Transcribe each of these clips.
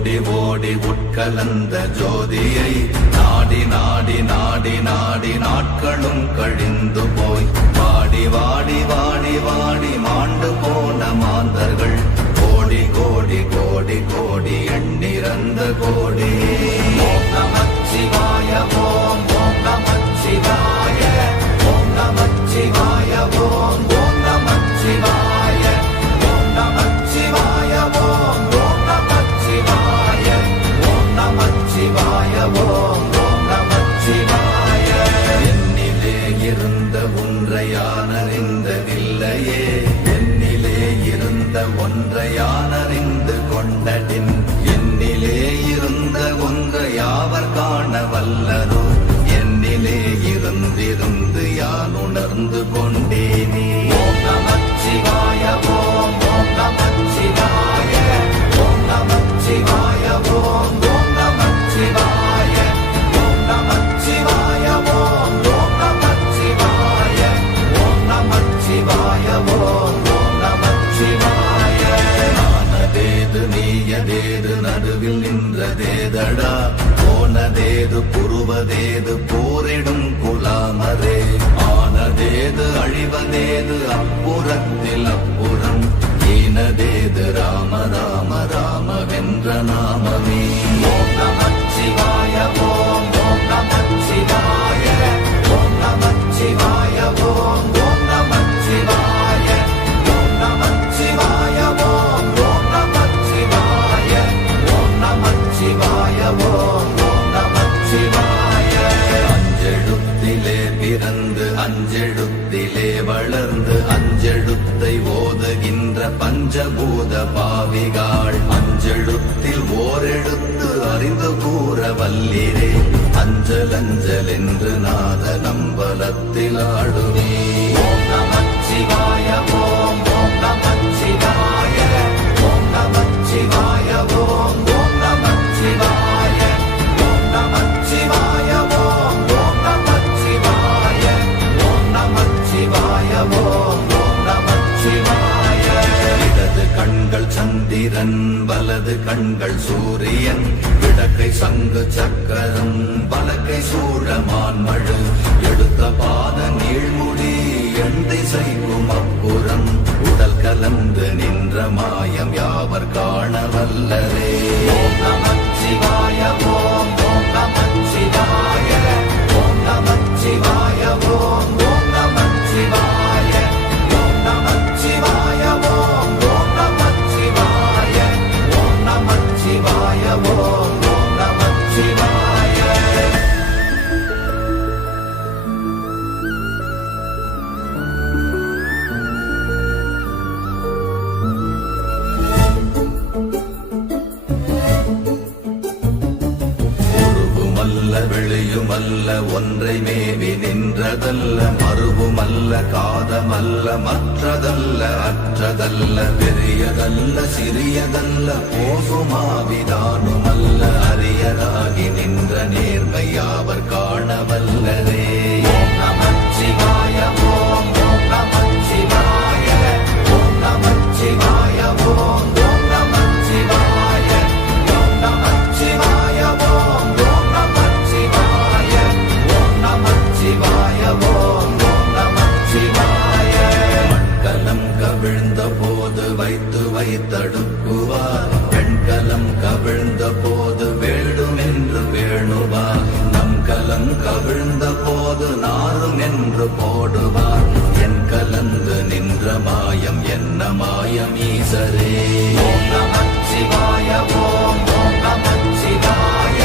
ஓடி ஓடி உட்கலந்த ஜோதியை நாடி நாடி நாடி நாடி நாட்களும் கழிந்து போய் வாடி வாடி வாடி வாடி மாண்டு போன மாந்தர்கள் கோடி கோடி கோடி கோடி எண்ணிறந்த கோடி. ஓம் நமச்சிவாய ஓம் ஓம் நமச்சிவாய ஓம் நமச்சிவாய ஓம் ஓம் நமச்சிவாய ஓம் நமச்சிவாய ஓம் ஓம் நமச்சிவாய ஓம் நமச்சிவாய ஓம் ஓம் நமச்சிவாய. என்னிலே இருந்த ஒன்றை யான் அறிந்ததில்லையே, என்னிலே இருந்த ஒன்றை யான் அறிந்து கொண்டடின், என்னிலே இருந்த ஒன்றை யாவர் காண வல்லரோ, என்னிலே இருந்திருந்து யான் உணர்ந்து கொண்டேனே. ஓம் நமச்சிவாய ஓம் ஓம் நமச்சிவாய ஓம் நமச்சிவாய ஓம் ஓம் நமச்சிவாய ஓம் நமச்சிவாய ஓம் ஓம் நமச்சிவாய ஓம் நமச்சிவாய ஓம் ஓம் நமச்சிவாய. நானதேது நீயதேது நடுவில் நின்றதேதடா, போனதேது புருவதேது போரிடும் குலாமரே, ஆனதேது அழிவதேது அப்புறத்தில் அப்புறம், ஈனதேது ராம ராம ராம வென்ற நாமமே. ஓம் நமச்சிவாய ஓம் ஓம் நமச்சிவாய ஓம் நமச்சிவாய ஓம் ஓம் நமச்சிவாய ஓம் நமச்சிவாய ஓம் ஓம் நமச்சிவாய ஓம் நமச்சிவாய ஓம் ஓம் நமச்சிவாய. அஞ்செழுத்திலே பிறந்து அஞ்செழுத்திலே வளர்ந்து அஞ்செழுத்தை ஓதுகின்ற பஞ்சபூத பாவிகாள், அஞ்செழுத்தில் ஓரெழுத்து அறிந்து கூற வல்லிரே, அஞ்சல் அஞ்சல் என்று நாத நம்பலத்தில் ஆடுவே. ஓம் நமச்சிவாய ஓம் ஓம் நமச்சிவாய ஓம் நமச்சிவாய ஓம் ஓம் நமச்சிவாய ஓம் நமச்சிவாய ஓம் ஓம் நமச்சிவாய ஓம் நமச்சிவாய ஓம் ஓம் நமச்சிவாய. இடது கண்கள் சந்திரன் வலது கண்கள் சூரியன், இடக்கை சங்கு சக்கரம் வலக்கை சூழமான் மழு, எடுத்த பாத நீழ்முடி எண் திசைக்கும் அப்புறம், உடல் கலந்து நின்ற மாயம் யாவர் காண வல்லரே. ஓம் நமச்சிவாய ஓம் ஓம் நமச்சிவாய ஓம் நமச்சிவாய ஓம் ஓம் நமச்சிவாய ஓம் நமச்சிவாய ஓம் ஓம் நமச்சிவாய ஓம் நமச்சிவாய ஓம் ஓம் நமச்சிவாய. உருவுமல்ல வெளியுமல்ல ஒன்றை மேவி நின்றதல்ல, மறுவுமல்ல காதமல்ல மற்றதல்ல அற்றதல்ல, பெரியதல்ல சிறியதல்ல போகுமாவிதானுமல்ல, அரியராகி நின்ற நேர்மை யாவர் காண வல்லரே. ஓம் நமச்சிவாய ஓம் ஓம் நமச்சிவாய ஓம் நமச்சிவாய ஓம் ஓம் நமச்சிவாய ஓம் நமச்சிவாய ஓம் ஓம் நமச்சிவாய ஓம் நமச்சிவாய ஓம் ஓம் நமச்சிவாய. மண்கலம் கவிழ்ந்த போது வைத்து வைத்தடுக்குவார், பெண்கலம் கவிழ்ந்த போது வேண்டும் என்று வேணுவார், நம் கலம் கவிழ்ந்த போது நாரும் என்று போடுவார், என் கலந்து நின்ற மாயம் என்ன மாயம் ஈசரே. ஓம் நமச்சிவாய ஓம் ஓம் நமச்சிவாய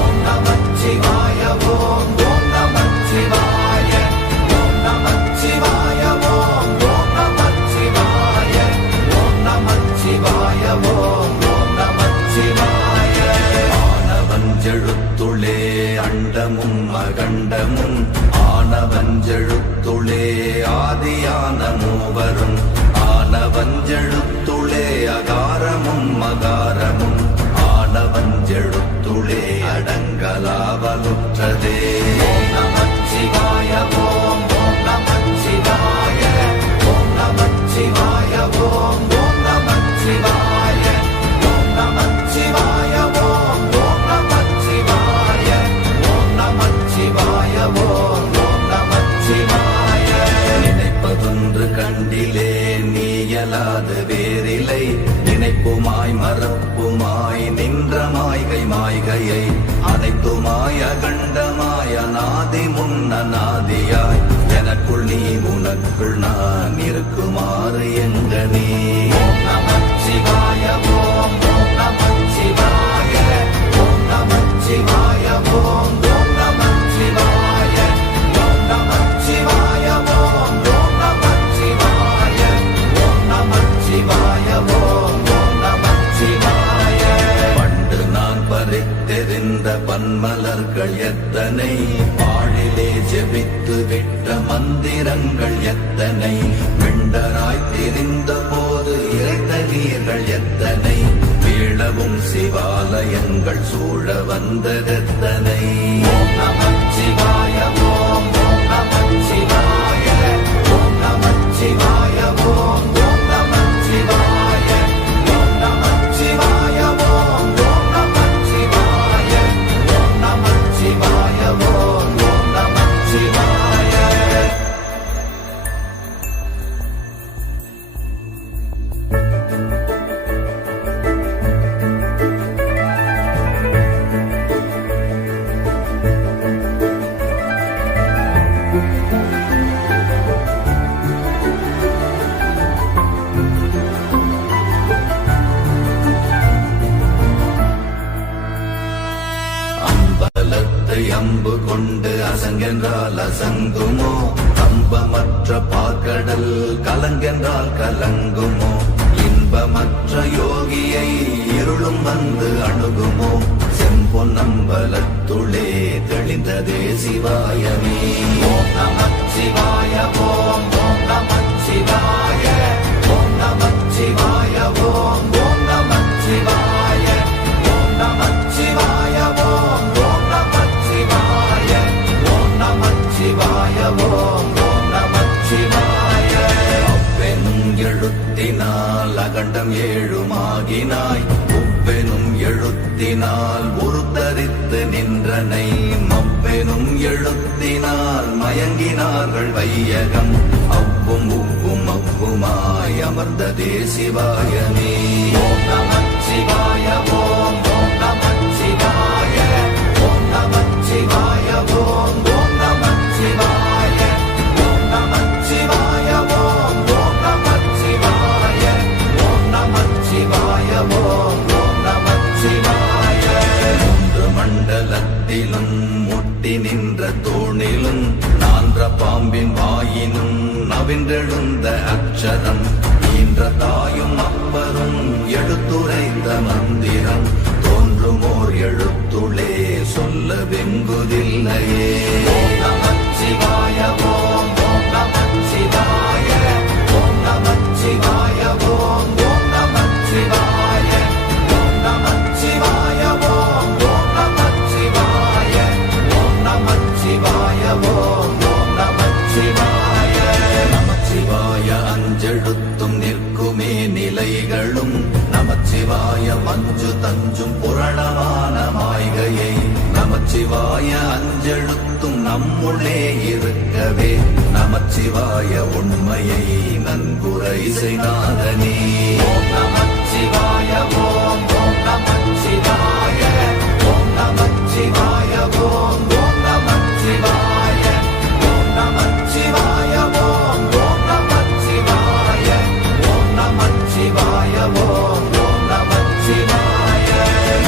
ஓம் நமச்சிவாய ஓம் ஓம் நமச்சிவாய ஓம் நமச்சிவாய ஓம் ஓம் நமச்சிவாய ஓம் நமச்சிவாய ஓம் ஓம் நமச்சிவாய. ஆனவஞ்செழுத்துளே அண்டமும் அகண்டமும், ஆனவஞ்செழுத்துளே ஆதியான மூவரும், ஆனவஞ்செழுத்துளே அகாரமும் மகாரமும், ஆனவஞ்செழுத்துளே அடங்கலாவலுற்றதே. ஓம் நமச்சிவாய ஓம் ஓம் நமச்சிவாய ஓம் நமச்சிவாய ஓம் ஓம் நமச்சிவாய ஓம் நமச்சிவாய மாய்கையை அனைத்துமாய கண்டமாய நாதி முன்ன நாதியாய் எனக்குள் நீ உனக்குள் நான் இருக்குமாறு எங்க நீ ஓம் நமச்சிவாய ஓம் ஓம் நமச்சிவாய ஓம் நமச்சிவாய ஓம் ஓம் நமச்சிவாய ஓம் நமச்சிவாய ஓம் ஓம் நமச்சிவாய ஓம் நமச்சிவாய ஓம் ஓம் நமச்சிவாய பண்டு நான் பறித்தெறிந்த பன்மலர்கள் எத்தனை பாழிலே ஜெபித்து விட்ட மந்திரங்கள் எத்தனை மிண்டராய் திரிந்த போது இறைத்த நீர்கள் எத்தனை வீழவும் சிவாலயங்கள் சூழ வந்ததெத்தனை ஓம் நமச்சிவாய ஓம் ஓம் நமச்சிவாய ஓம் நமச்சிவாய ஓம் ஓம் நமச்சிவாய ஓம் நமச்சிவாய ஓம் ஓம் நமச்சிவாய ஓம் நமச்சிவாய ஓம் ஓம் நமச்சிவாய அம்பலத்தை அம்பு கொண்டு அசங்கென்றால் அசங்குமோ கம்பமற்ற பாக்கடல் கலங்கென்றால் கலங்குமோ இன்பமற்ற யோகியை இருளும் வந்து அணுகுமோ செம்பொன்னம்பலத்துளே தெளிந்ததே சிவாயமே ஓம் நமச்சிவாய ஓம் ஓம் நமச்சிவாய ஓம் நமச்சிவாய ஓம் ஓம் நமச்சிவாய ஓம் நமச்சிவாய ஓம் ஓம் நமச்சிவாய ஓம் நமச்சிவாய ஓம் ஓம் நமச்சிவாய அவ்வெனும் எழுத்தினால் அகண்டம் ஏழுமாகினாய் உவ்வெனும் எழுத்தினால் உருத்தரித்து நின்றனை மவ்வெனும் எழுத்தினால் மயங்கினார்கள் வையகம் அவ்வும் உவ்வும் அவ்வுமாய் அமர்ந்ததே சிவாயமே ஓம் நமச்சிவாய ஓம் ஓம் நமச்சிவாய ஓம் நமச்சிவாய ஓம் ஓம் நமச்சிவாய ஓம் நமச்சிவாய ஓம் ஓம் நமச்சிவாய ஓம் நமச்சிவாய ஓம் ஓம் நமச்சிவாய மூன்று மண்டலத்திலும் முட்டி நின்ற தூணிலும் நான்ற பாம்பின் வாயினும் நவின்றெழுந்த அக்ஷரம் ஈன்ற தாயும் அப்பரும் எடுத்துரைத்த மந்திரம் தோன்றுமோர் எழுத்துளே சொல்ல வெங்குதில்லையே ஓம் நமச்சிவாய ஓம் ஓம் நமச்சிவாய ஓம் நமச்சிவாய ஓம் ஓம் நமச்சிவாய ஓம் நமச்சிவாய ஓம் ஓம் நமச்சிவாய ஓம் நமச்சிவாய ஓம் ஓம் நமச்சிவாய நமச்சிவாய அஞ்செழுத்தும் நிற்குமே நிலைகளும் நமச்சிவாய மஞ்சு தஞ்சும் புரணமான மாய்கையை நமச்சிவாய அஞ்செழுத்தும் நம்முள்ளே இருக்கவே நமச்சிவாய உண்மையை நன்குரை செய்தாதனே ஓம் நமச்சிவாய ஓம் ஓம் நமச்சிவாய ஓம் நமச்சிவாய ஓம் ஓம் நமச்சிவாய ஓம் நமச்சிவாய ஓம் ஓம் நமச்சிவாய ஓம் நமச்சிவாய ஓம் ஓம் நமச்சிவாய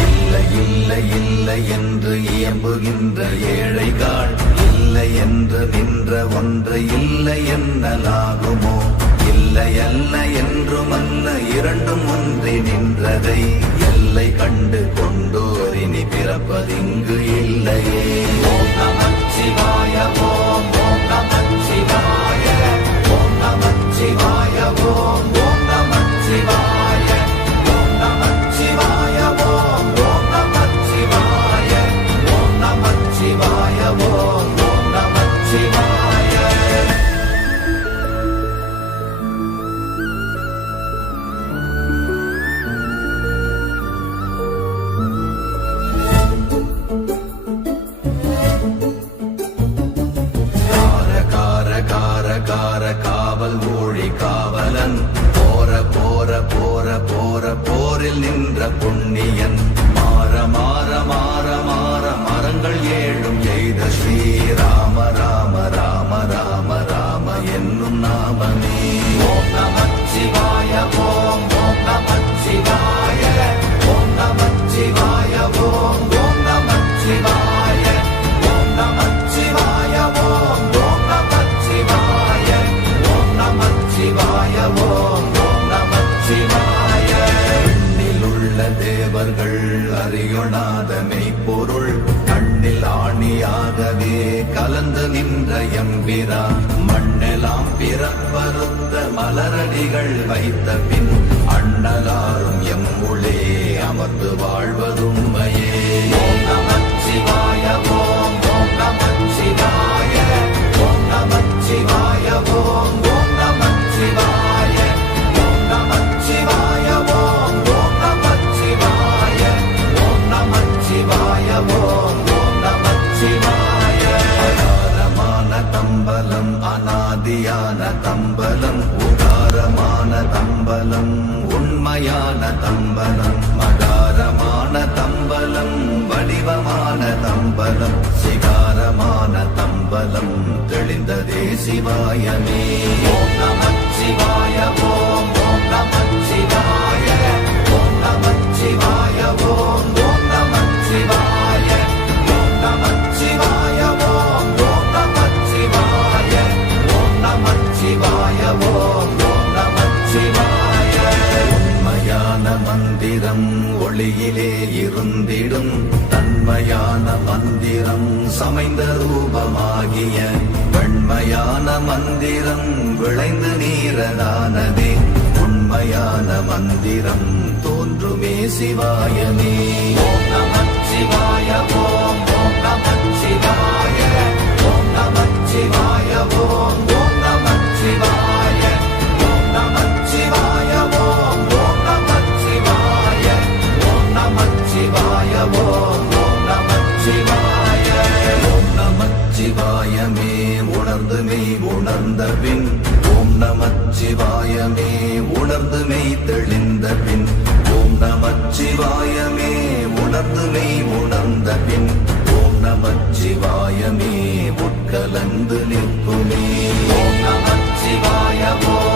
இல்லை இல்லை இல்லை என்று இயம்புகின்ற ஏழைகள் இல்லை என்று நின்ற ஒன்றை இல்லை என்னலாகுமோ இல்லை அல்ல என்றுமல்ல இரண்டும் ஒன்றி நின்றதை எல்லை கண்டு கொண்டோரினி பிறப்பதிங்கு இல்லையே ஓம் நமச்சிவாய ஓம் ஓம் நமச்சிவாய ஓம் நமச்சிவாய ஓம் ஓம் நமச்சிவாய ஓம் நமச்சிவாய ஓம் ஓம் நமச்சிவாய ஓம் நமச்சிவாய ஓம் ஓம் நமச்சிவாய நின்ற எம்பிரா மண்ணெல்லாம் பிறப்பறுத்த மலரடிகள் வைத்த பின் அண்ணலாரும் எம்முளே அமர்ந்து வாழ்வதுண்மையே. ஓம் நமச்சிவாய ஓம் ஓம் நமச்சிவாய ஓம் நமச்சிவாய ஓம் ஓம் நமச்சிவாய ஓம் நமச்சிவாய ஓம் ஓம் நமச்சிவாய ஓம் நமச்சிவாய ஓம் ஓம் நமச்சிவாய. அகாரமான தம்பலம் அநாதியான தம்பலம் உகாரமான தம்பலம் உண்மையான தம்பலம் மகாரமான தம்பலம் வடிவமான தம்பலம் சிகாரமான தம்பலம் தெளிந்ததே சிவாயமே. ஓம் நமச்சிவாய ஓம் ஓம் நமச்சிவாய ஓம் நமச்சிவாய ஓம் ஓம் நமச்சிவாய ஓம் நமச்சிவாய ஓம் ஓம் நமச்சிவாய ஓம் நமச்சிவாய ஓம் ஓம் நமச்சிவாய. உண்மையான மந்திரம் ஒளியிலே இருந்திடும் தன்மையான மந்திரம் சமைந்த ரூபமாகிய வெண்மையான மந்திரம் விளைந்து நீரதானதே உண்மையான மந்திரம் தோன்றுமே சிவாயமே. ஓம் நமச்சிவாய ஓம் ஓம் நமச்சிவாய ஓம் நமச்சிவாய ஓம் ஓம் நமச்சிவாய ஓம் நமச்சிவாய ஓம் ஓம் நமச்சிவாய ஓம் நமச்சிவாய ஓம் ஓம் நமச்சிவாய. ஓம் நமச்சிவாயமே உணர்ந்து மெய் உணர்ந்த பின் ஓம் நமச்சிவாயமே உணர்ந்து மெய் தெளிந்த பின் ஓம் நமச்சிவாயமே உணர்ந்து மெய் உணர்ந்த பின் ஓம் நமச்சிவாயமே உட்கலந்து நிற்குமே. ஓம் நமச்சிவாய ஓம்